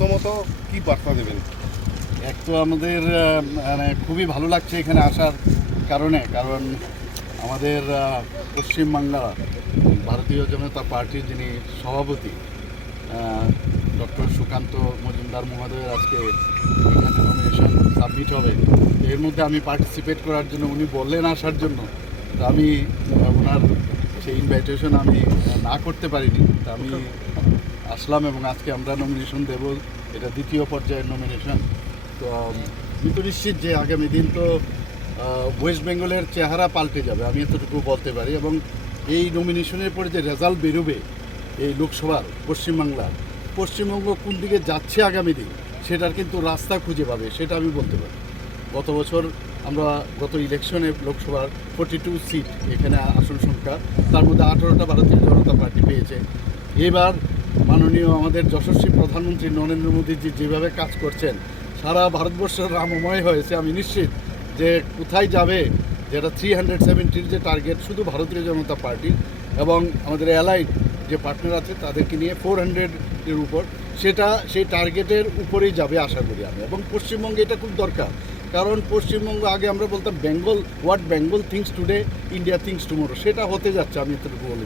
প্রথমত কি বার্তা দেবেন? এক তো আমাদের মানে খুবই ভালো লাগছে এখানে আসার কারণে, কারণ আমাদের পশ্চিমবাংলা ভারতীয় জনতা পার্টির যিনি সভাপতি ডক্টর সুকান্ত মজুমদার মহোদয়ের আজকে এখানে নমিনেশন সাবমিট হবে। এর মধ্যে আমি পার্টিসিপেট করার জন্য উনি বললেন আসার জন্য, তো আমি ওনার সেই ইনভাইটেশন আমি না করতে পারিনি, তা আমি আসলাম এবং আজকে আমরা নমিনেশন দেব। এটা দ্বিতীয় পর্যায়ের নমিনেশন তো আমি তো নিশ্চিত যে আগামী দিন তো ওয়েস্ট বেঙ্গলের চেহারা পাল্টে যাবে, আমি এতটুকু বলতে পারি। এবং এই নমিনেশনের পরে যে রেজাল্ট বেরোবে এই লোকসভার পশ্চিমবাংলার, পশ্চিমবঙ্গ কোন দিকে যাচ্ছে আগামী দিন, সেটার কিন্তু রাস্তা খুঁজে পাবে, সেটা আমি বলতে পারি। গত বছর আমরা গত ইলেকশনে লোকসভার ফোর্টি টু সিট এখানে আসন সংখ্যা, তার মধ্যে আঠারোটা ভারতীয় জনতা পার্টি পেয়েছে। এবার মাননীয় আমাদের যশস্বী প্রধানমন্ত্রী নরেন্দ্র মোদীজি যেভাবে কাজ করছেন, সারা ভারতবর্ষ রামময় হয়েছে। আমি নিশ্চিত যে কোথায় যাবে, যেটা থ্রি হান্ড্রেড সেভেন্টির যে টার্গেট শুধু ভারতীয় জনতা পার্টির এবং আমাদের অ্যালাইড যে পার্টনার আছে, তাদেরকে নিয়ে ফোর হান্ড্রেডের উপর, সেটা সেই টার্গেটের উপরেই যাবে আশা করি আমি। এবং পশ্চিমবঙ্গে এটা খুব দরকার, কারণ পশ্চিমবঙ্গ আগে আমরা বলতাম Bengal what Bengal thinks today India thinks tomorrow সেটা হতে যাচ্ছে, আমি এতটুকু বলে